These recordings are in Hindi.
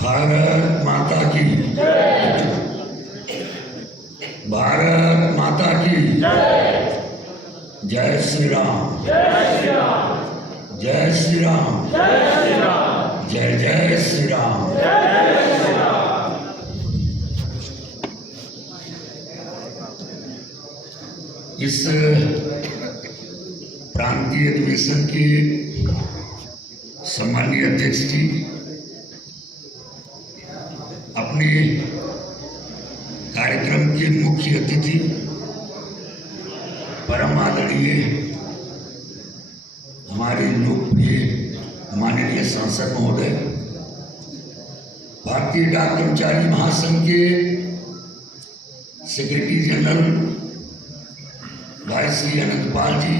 भारत माता की भारत माता की जय श्री राम, जय श्री राम, जय श्री राम, जय जय श्री राम। इस प्रांतीय अधिवेशन के सम्मानीय अध्यक्ष जी, अपने कार्यक्रम के मुख्य अतिथि परम आदरणीय हमारे लोकप्रिय माननीय सांसद महोदय, भारतीय डाक कर्मचारी महासंघ के सेक्रेटरी जनरल भाई श्री अनंतपाल जी,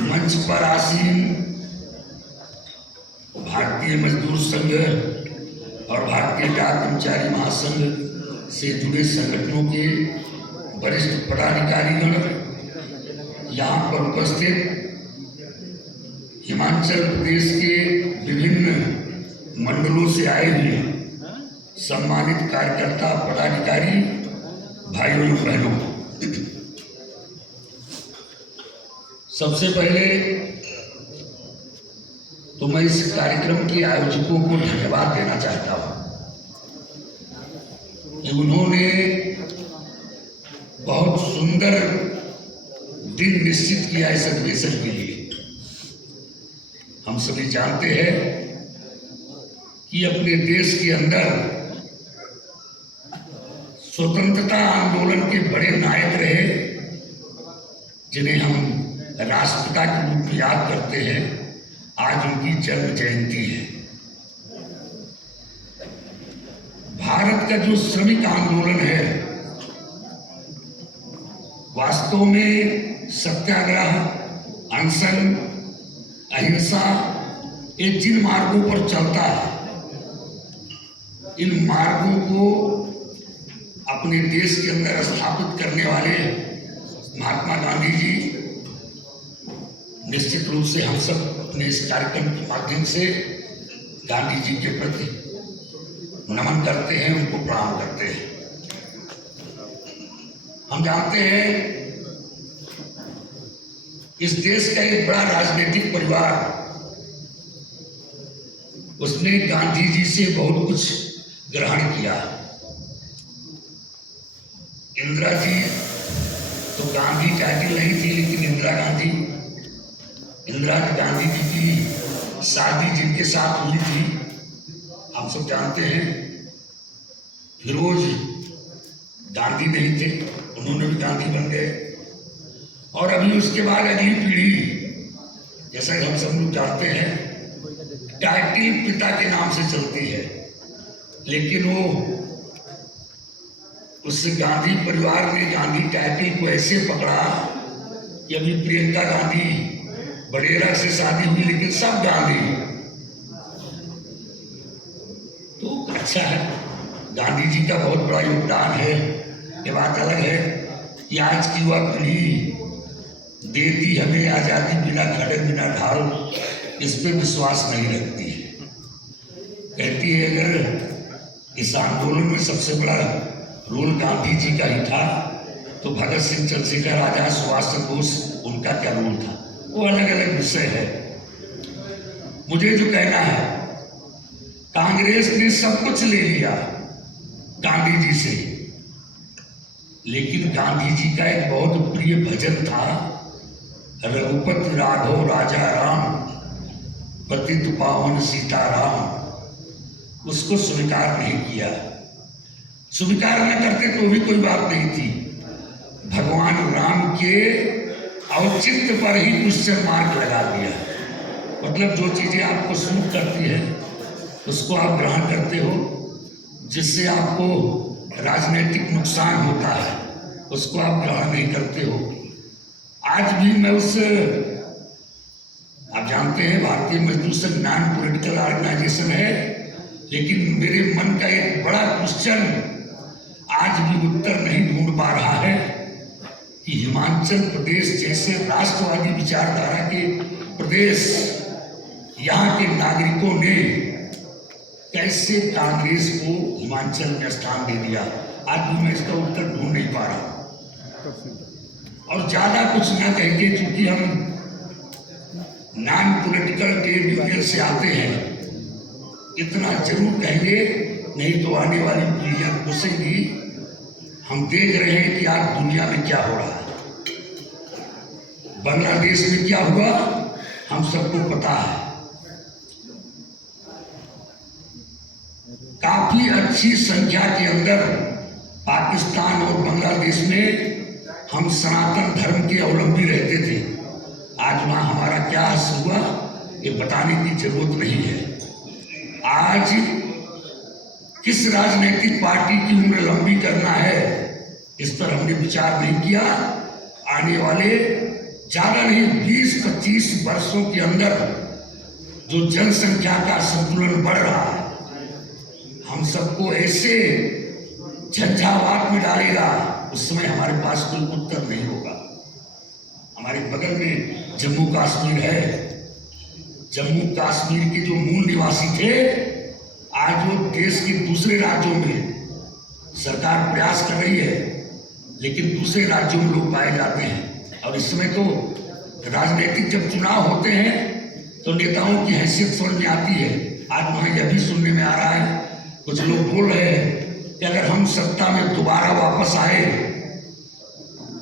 मंच पर आसीन भारतीय मजदूर संघ और भारतीय डाक कर्मचारी महासंघ से जुड़े संगठनों के वरिष्ठ पदाधिकारीगण, यहाँ पर उपस्थित हिमाचल प्रदेश के विभिन्न मंडलों से आए हुए सम्मानित कार्यकर्ता पदाधिकारी भाइयों और बहनों, सबसे पहले तो मैं इस कार्यक्रम के आयोजकों को धन्यवाद देना चाहता हूं कि उन्होंने बहुत सुंदर दिन निश्चित किया इस अधिवेशन के लिए। हम सभी जानते हैं कि अपने देश के अंदर स्वतंत्रता आंदोलन के बड़े नायक रहे, जिन्हें हम राष्ट्रपिता के रूप में याद करते हैं। आज उनकी जन्म जयंती है। भारत का जो श्रमिक आंदोलन है, वास्तव में सत्याग्रह, अनशन, अहिंसा, ये जिन मार्गों पर चलता है, इन मार्गों को अपने देश के अंदर स्थापित करने वाले महात्मा गांधी जी, निश्चित रूप से हम सब अपने इस कार्यक्रम के माध्यम से गांधी जी के प्रति नमन करते हैं, उनको प्रणाम करते हैं। हम जानते हैं इस देश का एक बड़ा राजनीतिक परिवार, उसने गांधी जी से बहुत कुछ ग्रहण किया। इंदिरा जी तो गांधी टाइटल नहीं थी, लेकिन इंदिरा गांधी जी की शादी जिनके साथ हुई थी, हम सब जानते हैं। फिरोज गांधी नहीं थे, उन्होंने भी गांधी बन गए। और अभी उसके बाद अगली पीढ़ी, जैसा हम सब लोग जानते हैं, टाइटल पिता के नाम से चलती है, लेकिन वो उस गांधी परिवार ने गांधी टाइटल को ऐसे पकड़ा कि अभी प्रियंका गांधी बड़ेरा से शादी हुई, लेकिन सब गांधी। तो अच्छा है, गांधी जी का बहुत बड़ा योगदान है। ये बात अलग है कि आज की युवा पीढ़ी देती हमें आजादी बिना खड़े बिना ढाल, इस पे विश्वास नहीं रखती है। कहती है अगर इस आंदोलन में सबसे बड़ा रोल गांधी जी का ही था, तो भगत सिंह, चंद्रशेखर आजाद, सुभाष चंद्र बोस, उनका क्या रोल था, वो अलग अलग विषय है। मुझे जो कहना है, कांग्रेस ने सब कुछ ले लिया गांधी जी से, लेकिन गांधी जी का एक बहुत प्रिय भजन था, रघुपति राघव राजा राम, पतित पावन सीताराम। उसको स्वीकार नहीं किया। स्वीकार न करते तो भी कोई बात नहीं थी। भगवान राम के औचित्य पर ही क्वेश्चन मार्क लगा दिया। मतलब जो चीजें आपको सूट करती है उसको आप ग्रहण करते हो, जिससे आपको राजनीतिक नुकसान होता है उसको आप ग्रहण नहीं करते हो। आज भी मैं उस, आप जानते हैं भारतीय मजदूर संघ नॉन पॉलिटिकल ऑर्गेनाइजेशन है, लेकिन मेरे मन का एक बड़ा क्वेश्चन आज भी उत्तर नहीं ढूंढ पा रहा है कि हिमाचल प्रदेश जैसे राष्ट्रवादी विचारधारा के प्रदेश, यहाँ के नागरिकों ने कैसे कांग्रेस को हिमाचल में स्थान दे दिया, आज भी मैं इसका उत्तर ढूंढ नहीं पा रहा। और ज्यादा कुछ न कहेंगे, क्योंकि हम नॉन पॉलिटिकल ट्रेड यूनियन से आते हैं, इतना जरूर कहेंगे, नहीं तो आने वाली पीढ़ियां पूछेंगी। हम देख रहे हैं कि आज दुनिया में क्या हो रहा है, बांग्लादेश में क्या हुआ, हम सबको पता है। काफी अच्छी संख्या के अंदर पाकिस्तान और बांग्लादेश में हम सनातन धर्म के अवलंबी रहते थे। आज वहां हमारा क्या हासिल हुआ ये बताने की जरूरत नहीं है। आज किस राजनीतिक पार्टी की उम्र लंबी करना है, इस पर हमने विचार नहीं किया। आने वाले ज्यादा नहीं 20-25 वर्षों के अंदर जो जनसंख्या का संतुलन बढ़ रहा है, हम सबको ऐसे झंझावात में डालेगा, उस समय हमारे पास कोई उत्तर नहीं होगा। हमारे बगल में जम्मू कश्मीर है, जम्मू कश्मीर के जो मूल निवासी थे, आज वो देश के दूसरे राज्यों में सरकार प्रयास कर रही है, लेकिन दूसरे राज्यों में लोग पाए जाते हैं। और इस समय तो राजनीतिक जब चुनाव होते हैं तो नेताओं की हैसियत समझ में आती है। आज वहां यह भी सुनने में आ रहा है, कुछ लोग बोल रहे हैं कि अगर हम सत्ता में दोबारा वापस आए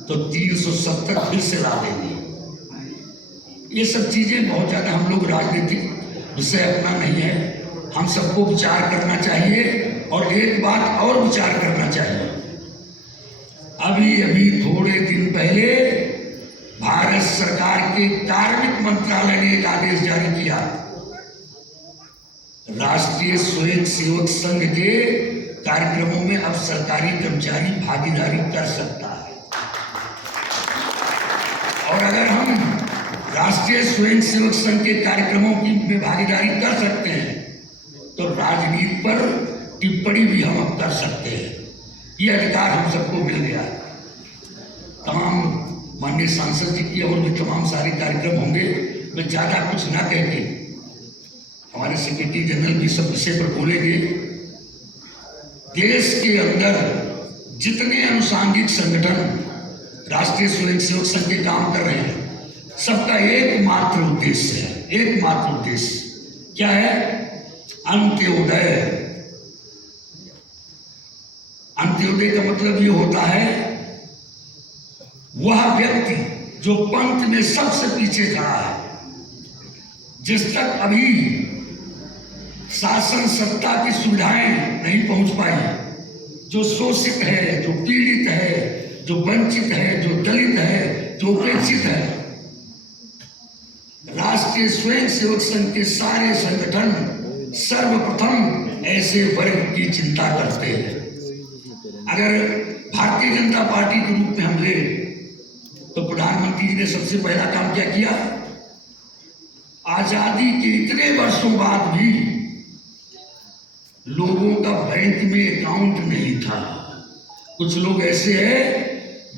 तो 370 फिर से ला देंगे। ये सब चीजें बहुत ज्यादा, हम लोग राजनीतिक विषय अपना नहीं है, हम सबको विचार करना चाहिए। और एक बात और विचार करना चाहिए, अभी थोड़े दिन पहले भारत सरकार के कार्मिक मंत्रालय ने एक आदेश जारी किया, राष्ट्रीय स्वयं सेवक संघ के कार्यक्रमों में अब सरकारी कर्मचारी भागीदारी कर सकता है। और अगर हम राष्ट्रीय स्वयं सेवक संघ के कार्यक्रमों की में भागीदारी कर सकते हैं तो राजनीति पर टिप्पणी भी हम अब कर सकते हैं। ये अधिकार हम सबको मिल गया है। तमाम माननीय सांसद जी की और भी तमाम सारे कार्यक्रम होंगे, मैं ज्यादा कुछ ना कहके, हमारे सेक्रेटरी जनरल भी सब विषय पर बोलेंगे। देश के अंदर जितने अनुसांगिक संगठन राष्ट्रीय स्वयं सेवक संघ के काम कर रहे हैं, सबका एकमात्र उद्देश्य है, एकमात्र उद्देश्य क्या है? अंत्योदय। अंत्योदय का मतलब ये होता है, वह व्यक्ति जो पंक्ति में सबसे पीछे खड़ा है, जिस तक अभी शासन सत्ता की सुविधाएं नहीं पहुंच पाई, जो शोषित है, जो पीड़ित है, जो वंचित है, जो दलित है, जो उपेक्षित है, राष्ट्रीय स्वयं सेवक संघ के सारे संगठन सर्वप्रथम ऐसे वर्ग की चिंता करते हैं। अगर भारतीय जनता पार्टी के रूप में हम ले तो प्रधानमंत्री जी ने सबसे पहला काम क्या किया? आजादी के इतने वर्षों बाद भी लोगों का बैंक में अकाउंट नहीं था। कुछ लोग ऐसे हैं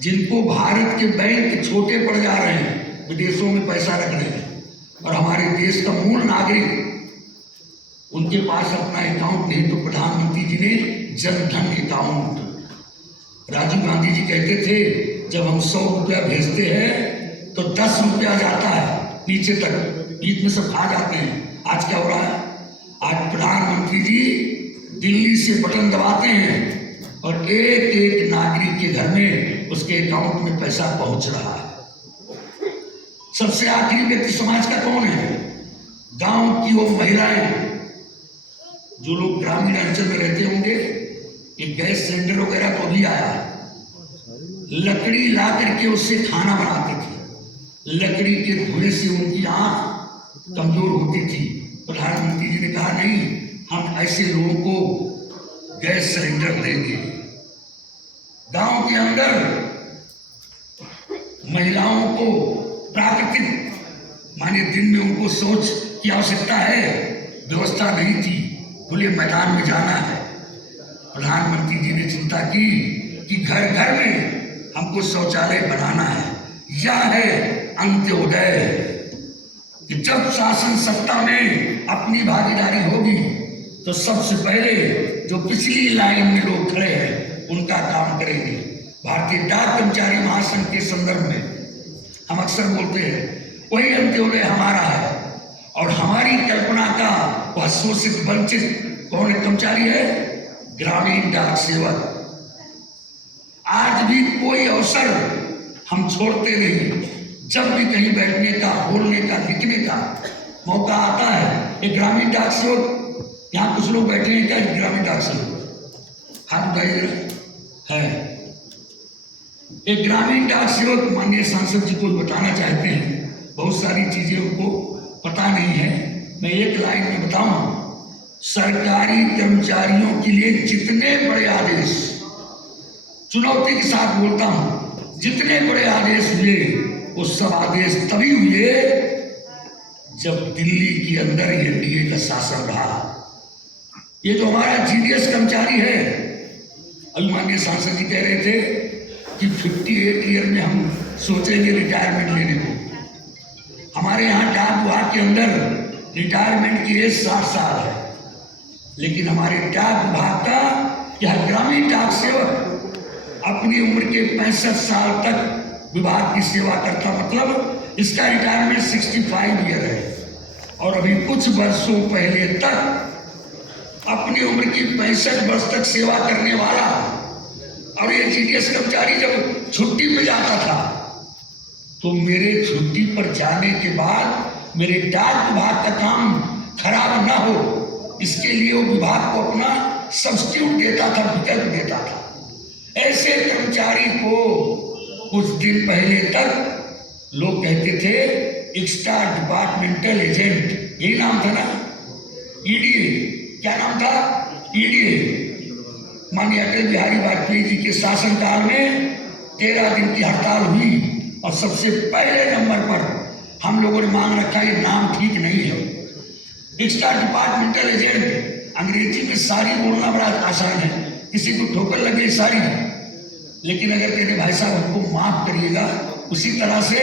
जिनको भारत के बैंक छोटे पड़ जा रहे हैं, विदेशों में पैसा रख रहे हैं, और हमारे देश का मूल नागरिक उनके पास अपना अकाउंट नहीं। तो प्रधानमंत्री जी ने जनधन अकाउंट, राजीव गांधी जी कहते थे जब हम 100 रुपया भेजते हैं तो 10 रुपया जाता है नीचे तक, बीच में सब खा जाते हैं। आज क्या हो रहा है? आज प्रधानमंत्री जी दिल्ली से बटन दबाते हैं और एक एक नागरिक के घर में उसके अकाउंट में पैसा पहुंच रहा है। सबसे आखिरी व्यक्ति समाज का कौन है? गांव की वो महिलाएं, जो लोग ग्रामीण अंचल में रहते होंगे, एक गैस सिलेंडर वगैरह तो भी आया, लकड़ी ला करके उससे खाना बनाते थे। लकड़ी के धुएं से उनकी आंख कमजोर होती थी। प्रधानमंत्री जी ने कहा नहीं, हम ऐसे लोगों को गैस सिलेंडर देंगे। गांव के अंदर महिलाओं को प्राकृतिक, माने दिन में उनको शौच की आवश्यकता है, व्यवस्था नहीं थी, खुले मैदान में जाना है। प्रधानमंत्री जी ने चिंता की कि घर घर में हमको शौचालय बनाना है। यह है अंत्योदय कि जब शासन सत्ता में अपनी भागीदारी होगी तो सबसे पहले जो पिछली लाइन में लोग खड़े हैं उनका काम करेंगे। भारतीय डाक कर्मचारी महासंघ के संदर्भ में हम अक्सर बोलते हैं वही अंत्योदय हमारा है, और हमारी कल्पना का वह शोषित वंचित कौन कर्मचारी है? ग्रामीण डाक सेवक। आज भी कोई अवसर हम छोड़ते नहीं। जब भी कहीं बैठने का, बोलने का, लिखने का मौका आता है, एक ग्रामीण डाक सेवक, यहाँ कुछ लोग बैठे हैं क्या ग्रामीण डाक सेवक? हाथ उठाइए। है एक ग्रामीण डाक सेवक माननीय सांसद जी को बताना चाहते हैं, बहुत सारी चीजें उनको पता नहीं है। मैं एक लाइन में बताऊं, सरकारी कर्मचारियों के लिए जितने बड़े आदेश, चुनौती के साथ बोलता हूं, जितने बड़े आदेश हुए वो सब आदेश तभी हुए जब दिल्ली के अंदर एनडीए का शासन रहा। ये जो हमारा जीडीएस कर्मचारी है, अभी माननीय सांसद जी कह रहे थे कि 58 ईयर में हम सोचेंगे रिटायरमेंट लेने को। हमारे यहाँ डाक विभाग के अंदर रिटायरमेंट की एज 60 साल है, लेकिन हमारे डाक विभाग का यह ग्रामीण डाक सेवक अपनी उम्र के 65 साल तक विभाग की सेवा करता, मतलब इसका रिटायरमेंट 65 ईयर है। और अभी कुछ वर्षों पहले तक अपनी उम्र की 65 वर्ष तक सेवा करने वाला, और ये जीडीएस कर्मचारी जब छुट्टी पे जाता था तो मेरे छुट्टी पर जाने के बाद मेरे डाक विभाग का काम खराब ना हो, इसके लिए वो विभाग को अपना सब्स्टिट्यूट देता था, विकल्प देता था। ऐसे कर्मचारी को कुछ दिन पहले तक लोग कहते थे एक्स्ट्रा डिपार्टमेंटल एजेंट, यही नाम था ना, ईडीए। क्या नाम था? ईडीए। माननीय अटल बिहारी वाजपेयी जी के शासनकाल में 13 दिन की हड़ताल हुई, और सबसे पहले नंबर पर हम लोगों ने मांग रखा ये नाम ठीक नहीं है। एक्स्ट्रा डिपार्टमेंटल एजेंट, अंग्रेजी में सारी बोलना बड़ा आसान है, किसी को ठोकर लगे सारी, लेकिन अगर कहते भाई साहब हमको माफ करिएगा, उसी तरह से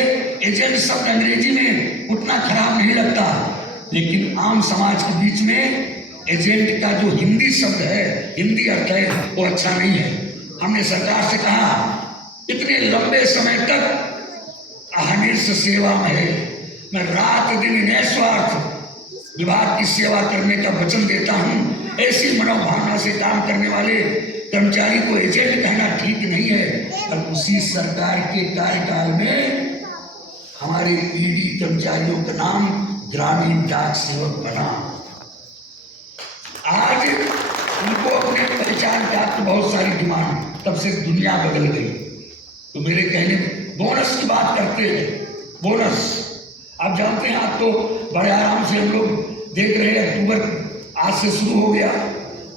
एजेंट शब्द अंग्रेजी में उतना खराब नहीं लगता, लेकिन आम समाज के बीच में एजेंट का जो हिंदी शब्द है, हिंदी अर्थ है, वो अच्छा नहीं है। हमने सरकार से कहा इतने लंबे समय तक अहर्निश सेवा में है, मैं रात दिन निस्वार्थ विभाग की सेवा करने का वचन देता हूं। ऐसी मनोभावना से काम करने वाले कर्मचारी को एजेंट कहना ठीक नहीं है। और उसी सरकार के कार्यकाल में हमारे ईडी कर्मचारियों का नाम ग्रामीण डाक सेवक बना। आज उनको अपने पहचान का तो बहुत सारी डिमांड, तब से दुनिया बदल गई। तो मेरे कहने बोनस की बात करते हैं, बोनस आप जानते हैं, आप तो बड़े आराम से हम लोग देख रहे हैं, अक्टूबर आज से शुरू हो गया,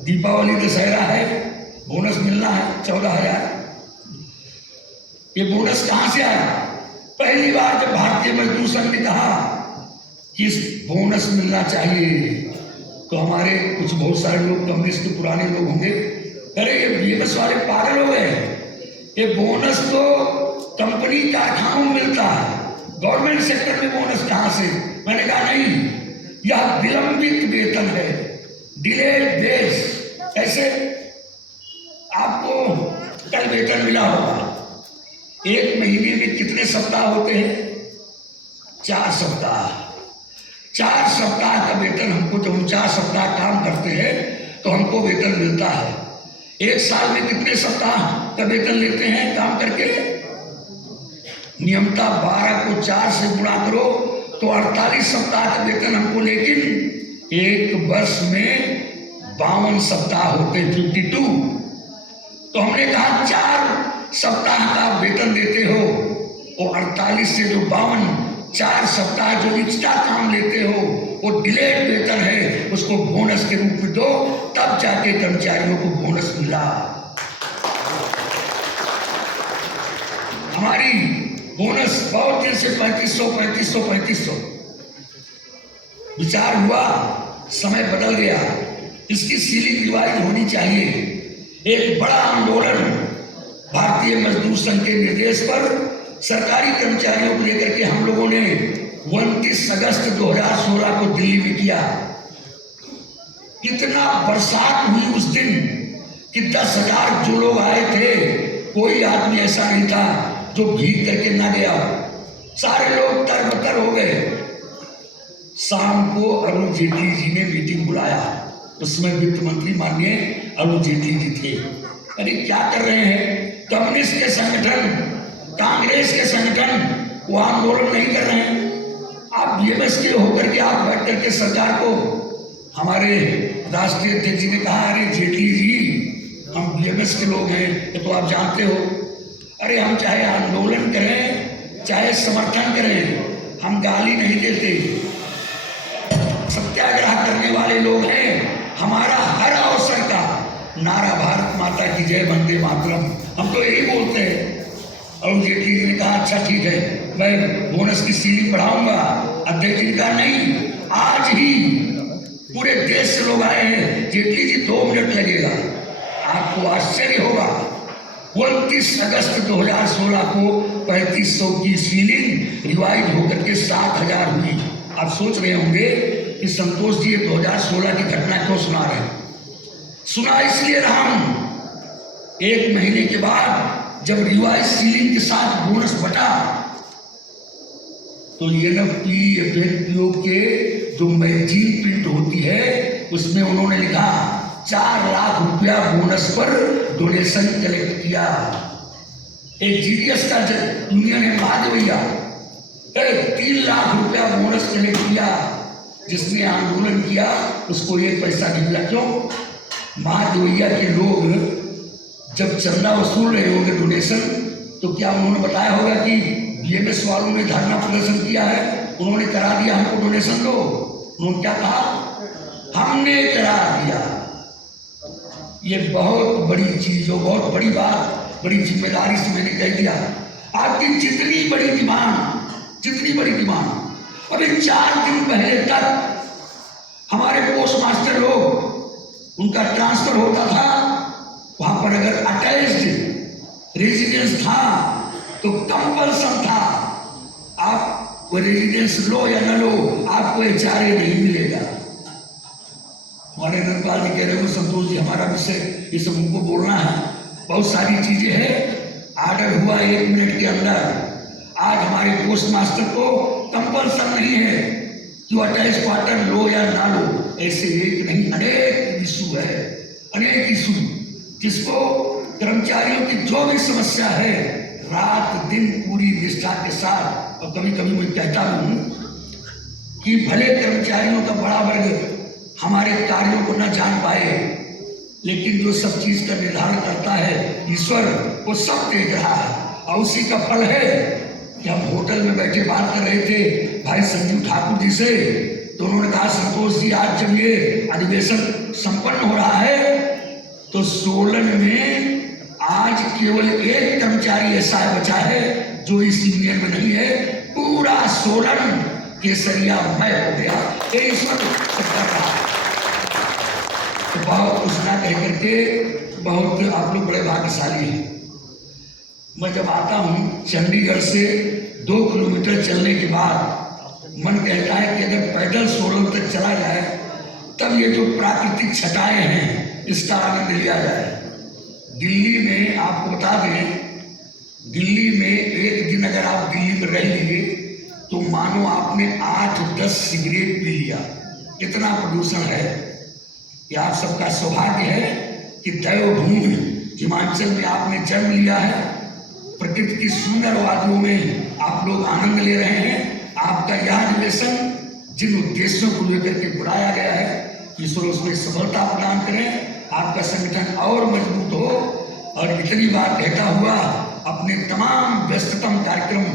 दीपावली दशहरा है, बोनस मिलना है 14,000। ये बोनस कहां से आया? पहली बार जब भारतीय मजदूर संघ ने कहा कि इस बोनस मिलना चाहिए, तो हमारे कुछ बहुत सारे लोग कम्युनिस्ट के पुराने लोग होंगे, अरे ये बीएमएस वाले पागल हो गए, ये बोनस तो कंपनी कारखानों में मिलता है, गवर्नमेंट सेक्टर में बोनस कहां से? मैंने कहा नहीं, यह विलंबित वेतन है, डिलेड वेज। ऐसे आपको कल वेतन मिला होगा, एक महीने में कितने सप्ताह होते हैं? 4 सप्ताह। 4 सप्ताह का वेतन हमको, जब हम 4 सप्ताह काम करते हैं तो हमको वेतन मिलता है। एक साल में कितने सप्ताह का वेतन लेते हैं काम करके? नियमता 12 को 4 से गुणा करो तो 48 सप्ताह का वेतन हमको, लेकिन एक वर्ष में 52 सप्ताह होते, 52। तो हमने कहा 4 सप्ताह का वेतन देते हो, वो 48 से जो 52, 4 सप्ताह जो एक्स्ट्रा काम लेते हो वो डिलेड वेतन है, उसको बोनस के रूप में दो, तब जाके कर्मचारियों को बोनस मिला। हमारी बोनस बहुत दिन से 3500 विचार हुआ, समय बदल गया, इसकी सीलिंग रिवाइज होनी चाहिए। एक बड़ा आंदोलन भारतीय मजदूर संघ के निर्देश पर सरकारी कर्मचारियों को लेकर के हम लोगों ने 29 अगस्त 2016 को दिल्ली में किया। कितना बरसात हुई उस दिन कि 10,000 जो लोग आए थे, कोई आदमी ऐसा नहीं था जो भीग करके ना गया। सारे लोग तरबतर हो गए। शाम को अरुण जेटली जी ने मीटिंग बुलाया, उसमें वित्त मंत्री माननीय अरुण जेटली जी थे। अरे क्या कर रहे हैं? कम्युनिस्ट के संगठन, कांग्रेस के संगठन वो आंदोलन नहीं कर रहे हैं। आप बीएमएस के होकर के आप बैठ करके सरकार को, हमारे राष्ट्रीय अध्यक्ष जी ने कहा, अरे जेटली जी हम बीएमएस के लोग हैं, ये तो आप जानते हो। अरे हम चाहे आंदोलन करें चाहे समर्थन करें, हम गाली नहीं देते। सत्याग्रह करने वाले लोग हैं। हमारा हर अवसर का नारा भारत माता की जय, वंदे मातरम, हम तो यही बोलते हैं। अरुण जेटली जी ने कहा अच्छा ठीक है, मैं बोनस की सीलिंग बढ़ाऊंगा। अध्यक्ष जी ने कहा नहीं, आज ही पूरे देश से लोग आए हैं, जेटली जी 2 मिनट लगेगा, आपको आश्चर्य होगा। 29 अगस्त 2016 को 3500 की सीलिंग रिवाइज होकर के 7,000 हुई। आप सोच रहे होंगे कि संतोष जी 2016 की घटना क्यों सुना रहे हैं? सुना इसलिए रहा हूं, 1 महीने के बाद जब रिवाइज सीलिंग के साथ बोनस बटा तो एनएफपी एफएनपीओ के जो मैगजीन प्रिंट होती है उसमें उन्होंने लिखा 4 लाख रुपया बोनस पर डोनेशन कलेक्ट किया। एक जीडीएस का यूनियन है महादेवैया, 3 लाख रुपया बोनस कलेक्ट किया। जिसने आंदोलन किया उसको 1 पैसा नहीं मिला। क्यों? महादेवैया के लोग जब चंदा वसूल रहे होंगे डोनेशन, तो क्या उन्होंने बताया होगा कि बीएमएस वालों ने धरना प्रदर्शन किया है, उन्होंने करा दिया हमको डोनेशन दो? उन्होंने क्या कहा? हमने करा दिया। ये बहुत बड़ी चीज हो, बहुत बड़ी बात, बड़ी जिम्मेदारी से मैंने कह दिया। आपकी जितनी बड़ी डिमांड, अभी 4 दिन पहले तक हमारे पोस्ट मास्टर लोग, उनका ट्रांसफर होता था, वहां पर अगर अटैच्ड रेजिडेंस था तो कंपल्सन था, आप वो रेजिडेंस लो या न लो, आपको HRA नहीं मिलेगा। हमारे नंदपाल जी कह रहे हो संतोष जी हमारा विषय ये सब उनको बोलना है, बहुत सारी चीजें हैं। ऑर्डर हुआ 1 मिनट के अंदर। आज हमारे पोस्ट मास्टर को कंपल्सन नहीं है कि अटैच क्वार्टर लो या ना लो। ऐसे एक नहीं, अनेक इशू है, अनेक इशू, जिसको कर्मचारियों की जो भी समस्या है रात दिन पूरी निष्ठा के साथ, और कभी कभी मैं कहता हूं कि भले कर्मचारियों का बड़ा वर्ग हमारे कार्यों को न जान पाए, लेकिन जो सब चीज का निर्धारण करता है ईश्वर, वो सब देख रहा है। और उसी का फल है कि हम होटल में बैठे बात कर रहे थे भाई संजीव ठाकुर जी से, तो उन्होंने कहा संतोष जी आज जब ये अधिवेशन संपन्न हो रहा है तो सोलन में आज केवल 1 कर्मचारी ऐसा बचा है जो इस यूनियन में नहीं है। पूरा सोलन केसरियामय हो गया। ये ईश्वर सत्ता का। तो बहुत कुछ ना कह करके, बहुत आप लोग बड़े भाग्यशाली हैं। मैं जब आता हूँ चंडीगढ़ से 2 किलोमीटर चलने के बाद मन कहता है कि अगर पैदल सोलन तक चला जाए तब ये जो प्राकृतिक छटाएं हैं इसका आनंद लिया जाए। दिल्ली में आपको बता दें, दिल्ली में एक दिन अगर आप दिल्ली में रह लिए तो मानो आपने 8-10 सिगरेट पी लिया, इतना प्रदूषण है। यह आप सबका सौभाग्य है कि देवभूमि हिमाचल में आपने जन्म लिया है। प्रकृति की सुंदर वादियों में आप लोग आनंद ले रहे हैं। आपका यह अधिवेशन जिन उद्देश्यों को लेकर के बुलाया गया है, ईश्वर उसमें सफलता प्रदान करें, आपका संगठन और मजबूत हो। और इतनी बात कहता हुआ अपने तमाम व्यस्ततम कार्यक्रम,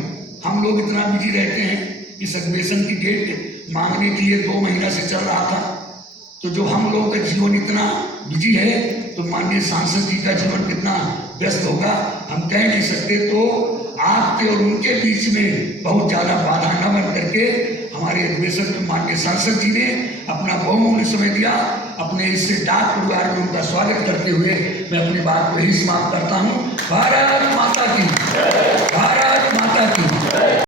हम लोग इतना बिजी रहते हैं, इस अधिवेशन की डेट मांगने के लिए 2 महीना से चल रहा था। तो जो हम लोगों का जीवन इतना बिजी है तो माननीय सांसद जी का जीवन कितना व्यस्त होगा हम कह नहीं सकते। तो आपके और उनके बीच में बहुत ज़्यादा बाधा न बन करके हमारे अधिवेशन में माननीय सांसद जी ने अपना बहुमूल्य समय दिया। अपने इस डाक परिवार में उनका स्वागत करते हुए मैं अपनी बात को यही समाप्त करता हूँ। भारत माता की, भारत माता की।